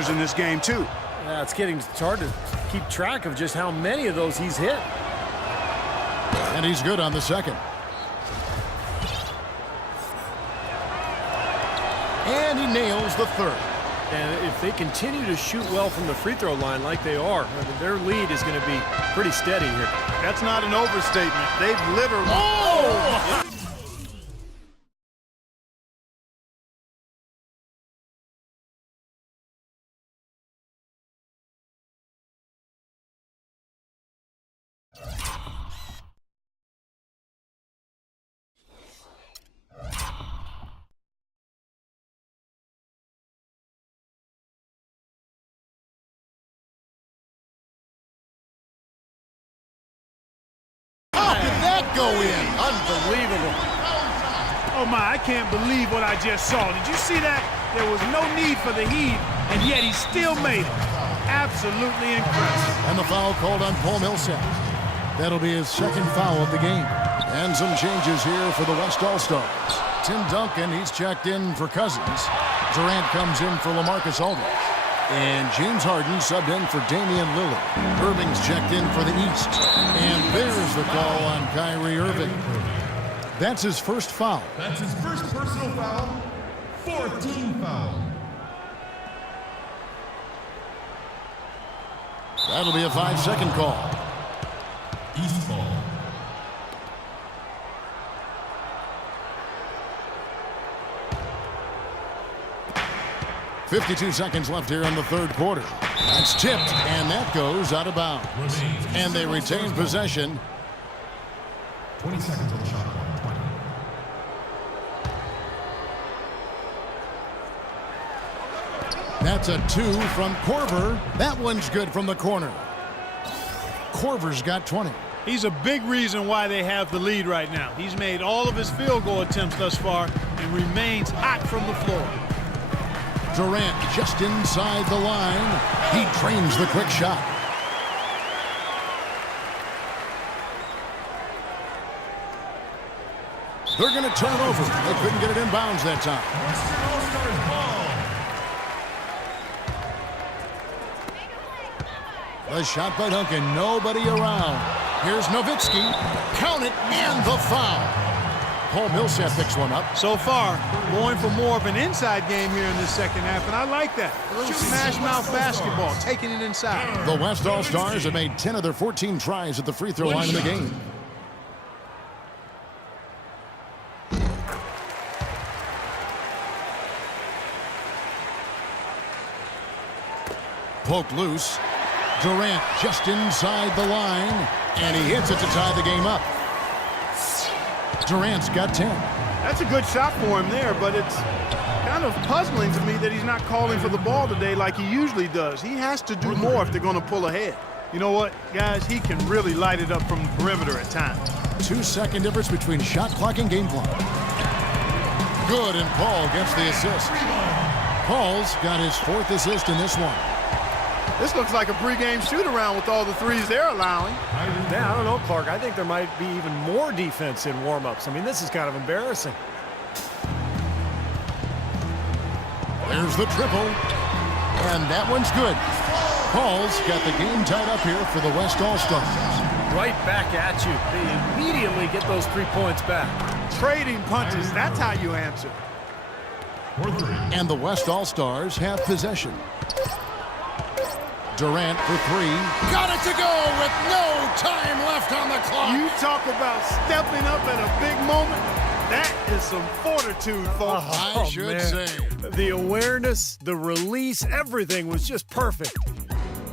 shooters in this game, too. Yeah, it's hard to keep track of just how many of those he's hit. And he's good on the second. And he nails the third. And if they continue to shoot well from the free throw line like they are, I mean, their lead is going to be pretty steady here. That's not an overstatement. They've literally... Oh! Go in. Unbelievable. Oh, my, I can't believe what I just saw. Did you see that? There was no need for the heave, and yet he still made it. Absolutely incredible. And the foul called on Paul Millsap. That'll be his second foul of the game. And some changes here for the West All-Stars. Tim Duncan, he's checked in for Cousins. Durant comes in for LaMarcus Aldridge. And James Harden subbed in for Damian Lillard. Irving's checked in for the East. And there's the call on Kyrie Irving. That's his first foul. That's his first personal foul. 14 foul. That'll be a 5-second call. East ball. .52 seconds left here in the third quarter. That's tipped, and that goes out of bounds. And they retain possession. 20 seconds on the shot clock. 20. That's a 2 from Korver. That one's good from the corner. Korver's got 20. He's a big reason why they have the lead right now. He's made all of his field goal attempts thus far and remains hot from the floor. Durant just inside the line. He drains the quick shot. They're going to turn it over. They couldn't get it in bounds that time. The shot by Duncan. Nobody around. Here's Nowitzki. Count it, and the foul. Paul Millsap picks one up. So far, going for more of an inside game here in this second half, and I like that. A little smash-mouth basketball, taking it inside. The West All-Stars have made 10 of their 14 tries at the free throw line in the game. Poked loose. Durant just inside the line, and he hits it to tie the game up. Durant's got 10. That's a good shot for him there, but it's kind of puzzling to me that he's not calling for the ball today like he usually does. He has to do more if they're going to pull ahead. You know what, guys? He can really light it up from the perimeter at times. 2-second difference between shot clock and game clock. Good, and Paul gets the assist. Paul's got his 4th assist in this one. This looks like a pregame shoot-around with all the threes they're allowing. Yeah, I don't know, Clark. I think there might be even more defense in warm-ups. I mean, this is kind of embarrassing. There's the triple, and that one's good. Paul's got the game tied up here for the West All-Stars. Right back at you. They immediately get those 3 points back. Trading punches, that's how you answer. And the West All-Stars have possession. Durant for 3. Got it to go with no time left on the clock. You talk about stepping up at a big moment. That is some fortitude, folks. I should say. The awareness, the release, everything was just perfect.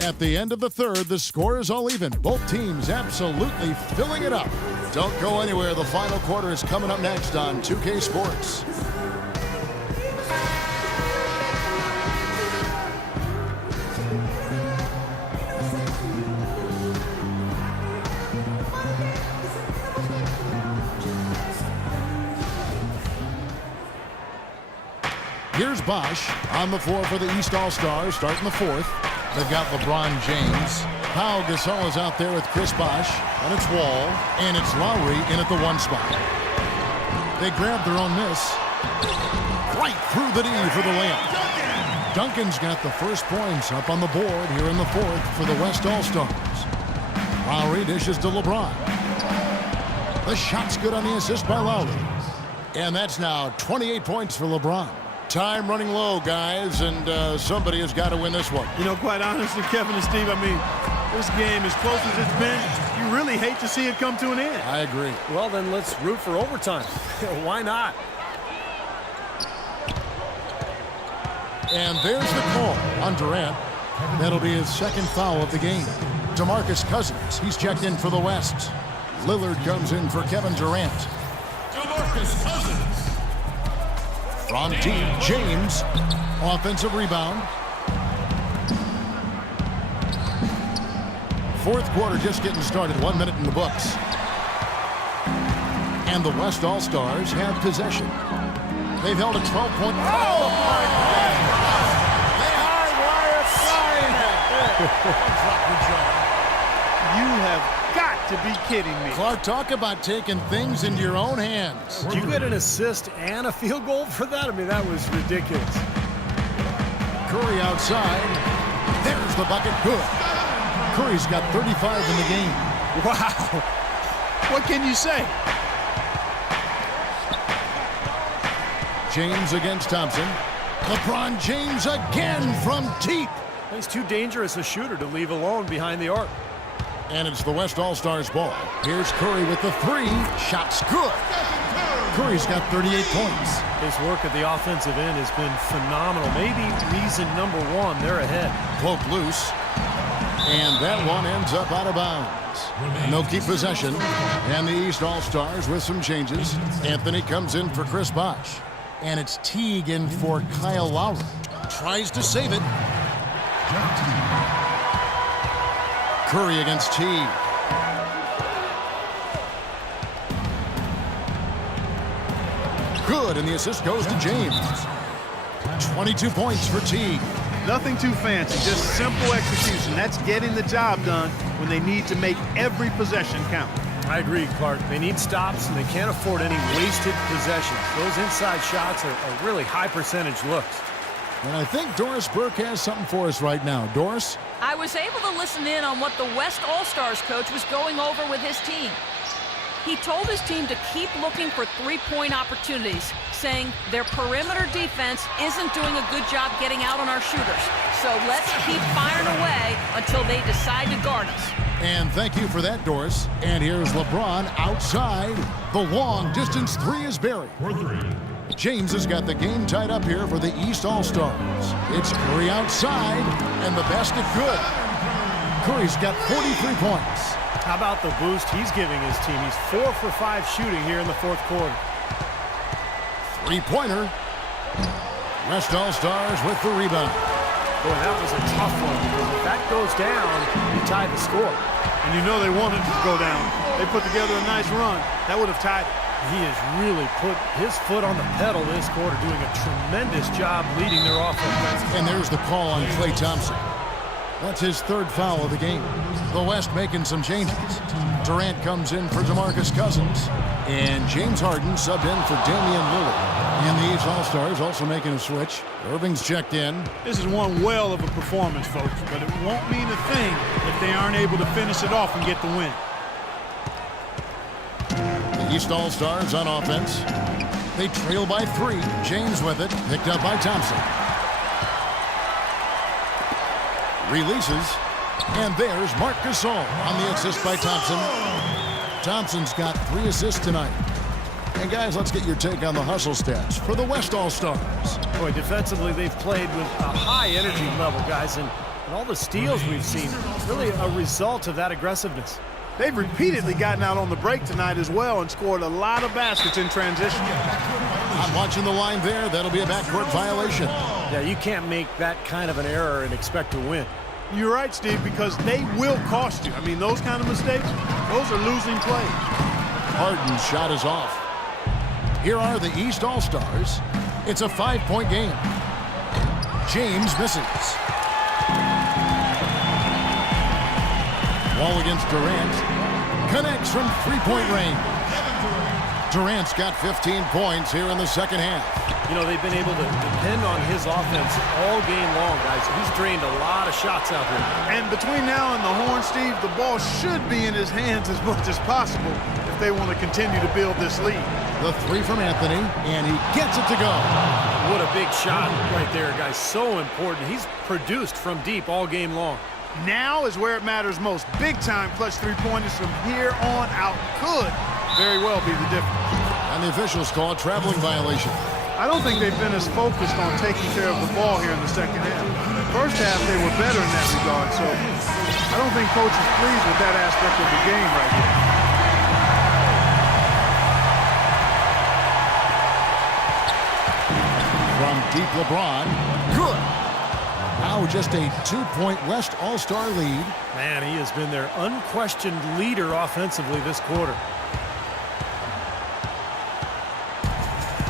At the end of the third, the score is all even. Both teams absolutely filling it up. Don't go anywhere. The final quarter is coming up next on 2K Sports. Here's Bosch on the floor for the East All-Stars, starting the 4th. They've got LeBron James. Pau Gasol is out there with Chris Bosch, and it's Wall, and it's Lowry in at the 1 spot. They grab their own miss. Right through the D for the layup. Duncan's got the first points up on the board here in the fourth for the West All-Stars. Lowry dishes to LeBron. The shot's good on the assist by Lowry. And that's now 28 points for LeBron. Time running low, guys, and somebody has got to win this one. You know, quite honestly, Kevin and Steve, I mean, this game, as close as it's been, you really hate to see it come to an end. I agree. Well, then let's root for overtime. Why not? And there's the call on Durant. That'll be his second foul of the game. DeMarcus Cousins, he's checked in for the West. Lillard comes in for Kevin Durant. DeMarcus Cousins. From deep, James. Offensive rebound. Fourth quarter just getting started. 1 minute in the books. And the West All-Stars have possession. They've held a 12-point... Oh, my God! You have got to be kidding me. Clark, talk about taking things into your own hands. Did you get an assist and a field goal for that? I mean, that was ridiculous. Curry outside. There's the bucket. Good. Curry's got 35 in the game. Wow. What can you say? James against Thompson. LeBron James again from deep. He's too dangerous a shooter to leave alone behind the arc. And it's the West All-Stars ball. Here's Curry with the three. Shot's good. Curry's got 38 points. His work at the offensive end has been phenomenal. Maybe reason number one, they're ahead. Poke loose. And that one ends up out of bounds. And they'll keep possession. And the East All-Stars with some changes. Anthony comes in for Chris Bosh. And it's Teague in for Kyle Lowry. Tries to save it. Curry against Teague. Good, and the assist goes to James. 22 points for Teague. Nothing too fancy, just simple execution. That's getting the job done when they need to make every possession count. I agree, Clark. They need stops, and they can't afford any wasted possessions. Those inside shots are really high percentage looks. And I think Doris Burke has something for us right now. Doris? I was able to listen in on what the West All-Stars coach was going over with his team. He told his team to keep looking for three-point opportunities, saying their perimeter defense isn't doing a good job getting out on our shooters. So let's keep firing away until they decide to guard us. And thank you for that, Doris. And here's LeBron outside. The long-distance three is buried. James has got the game tied up here for the East All-Stars. It's Curry outside, and the basket good. Curry's got 43 points. How about the boost he's giving his team? He's 4 for 5 shooting here in the fourth quarter. Three-pointer. West All-Stars with the rebound. Boy, that was a tough one, because if that goes down, you tie the score. And you know they wanted to go down. They put together a nice run. That would have tied it. He has really put his foot on the pedal this quarter, doing a tremendous job leading their offense. And there's the call on Klay Thompson. That's his third foul of the game. The West making some changes. Durant comes in for DeMarcus Cousins. And James Harden subbed in for Damian Lillard. And the East All-Stars also making a switch. Irving's checked in. This is one well of a performance, folks, but it won't mean a thing if they aren't able to finish it off and get the win. The East All-Stars on offense. They trail by 3. James with it, picked up by Thompson. Releases, and there's Marc Gasol on the assist by Thompson. Thompson's got 3 assists tonight. And guys, let's get your take on the hustle stats for the West All-Stars. Boy, defensively, they've played with a high energy level, guys, and all the steals we've seen, really a result of that aggressiveness. They've repeatedly gotten out on the break tonight as well and scored a lot of baskets in transition. I'm watching the line there. That'll be a backcourt violation. Yeah, you can't make that kind of an error and expect to win. You're right, Steve, because they will cost you. I mean, those kind of mistakes, those are losing plays. Harden's shot is off. Here are the East All-Stars. It's a 5-point game. James misses. Wall against Durant. Connects from 3-point range. Durant's got 15 points here in the second half. You know, they've been able to depend on his offense all game long, guys. He's drained a lot of shots out here. And between now and the horn, Steve, the ball should be in his hands as much as possible if they want to continue to build this lead. The three from Anthony, and he gets it to go. What a big shot right there, guys. So important. He's produced from deep all game long. Now is where it matters most. Big-time clutch three-pointers from here on out could very well be the difference. And the officials call a traveling violation. I don't think they've been as focused on taking care of the ball here in the second half. First half, they were better in that regard, so I don't think Coach is pleased with that aspect of the game right here. From deep, LeBron. Good. Now just a 2-point West All-Star lead. Man, he has been their unquestioned leader offensively this quarter.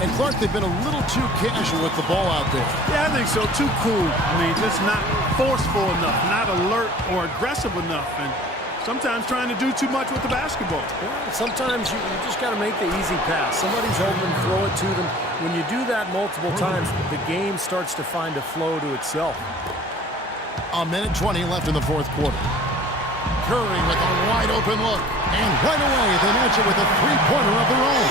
And Clark, they've been a little too casual with the ball out there. Yeah, I think so. Too cool. I mean, just not forceful enough, not alert or aggressive enough, and sometimes trying to do too much with the basketball. Yeah, sometimes you just got to make the easy pass. Somebody's open, throw it to them. When you do that multiple times, the game starts to find a flow to itself. A minute 20 left in the fourth quarter. Curry with a wide open look. And right away, they match it with a three-pointer of their own.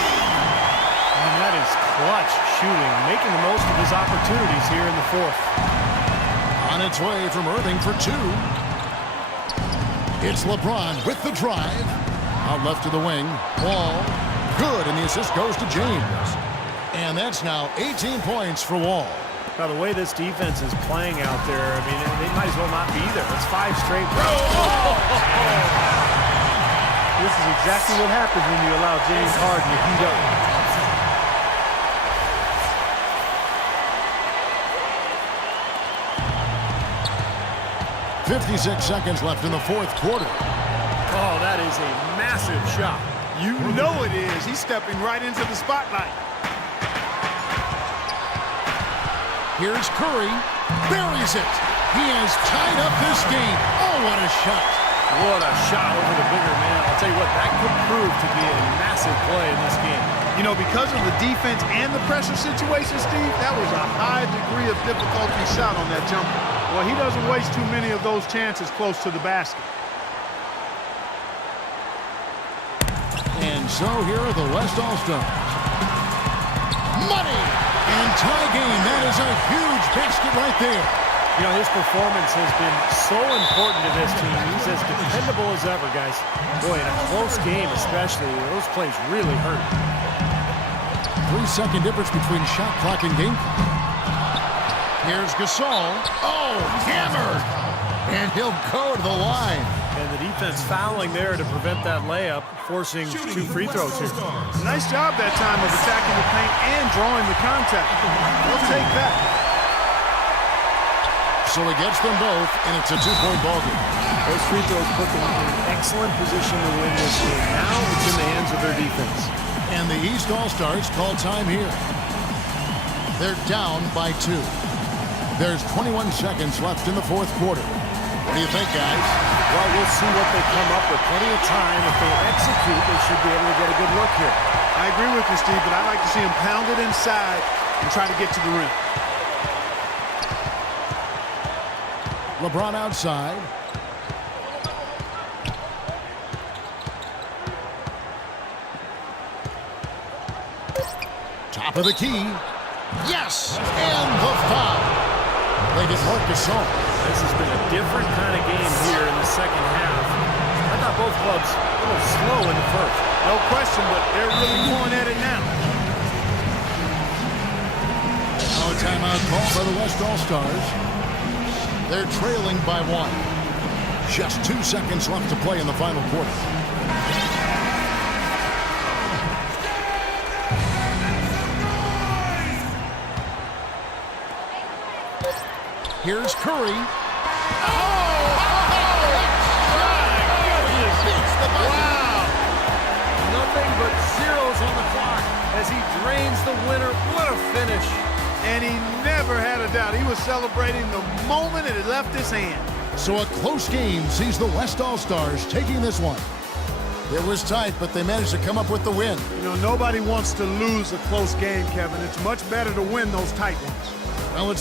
And that is clutch shooting, making the most of his opportunities here in the fourth. On its way from Irving for two. It's LeBron with the drive. Out left to the wing. Wall. Good, and the assist goes to James. And that's now 18 points for Wall. Now, the way this defense is playing out there, I mean, they might as well not be there. It's 5 straight. This is exactly what happens when you allow James Harden to heat up. 56 seconds left in the fourth quarter. Oh, that is a massive shot. You know it is. He's stepping right into the spotlight. Here's Curry. Buries it. He has tied up this game. Oh, what a shot. What a shot over the bigger man. I'll tell you what, that could prove to be a massive play in this game. You know, because of the defense and the pressure situation, Steve, that was a high degree of difficulty shot on that jumper. Well, he doesn't waste too many of those chances close to the basket. And so here are the West All-Stars. Money! And tie game. That is a huge basket right there. You know, his performance has been so important to this team. He's as dependable as ever, guys. Boy, in a close game especially, those plays really hurt. 3-second difference between shot clock and game clock. Here's Gasol. Oh, hammered! And he'll go to the line. And the defense fouling there to prevent that layup, forcing 2 free throws here. Nice job that time of attacking the paint and drawing the contact. They'll take that. So he gets them both, and it's a 2-point ball game. Those free throws put them in an excellent position to win this game. Now it's in the hands of their defense. And the East All-Stars call time here. They're down by 2. There's 21 seconds left in the fourth quarter. What do you think, guys? Well, we'll see what they come up with. Plenty of time. If they execute, they should be able to get a good look here. I agree with you, Steve, but I'd like to see him pound it inside and try to get to the rim. LeBron outside. Top of the key. Yes! And the foul. They get Marc Gasol. This has been a different kind of game here in the second half. I thought both clubs a little slow in the first. No question, but they're really going at it now. Now a timeout call by the West All-Stars. They're trailing by 1. Just 2 seconds left to play in the final quarter. Here's Curry. Wow! Nothing but zeros on the clock as he drains the winner. What a finish. And he never had a doubt. He was celebrating the moment it had left his hand. So a close game sees the West All-Stars taking this one. It was tight, but they managed to come up with the win. You know, nobody wants to lose a close game, Kevin. It's much better to win those tight ones. Well, it's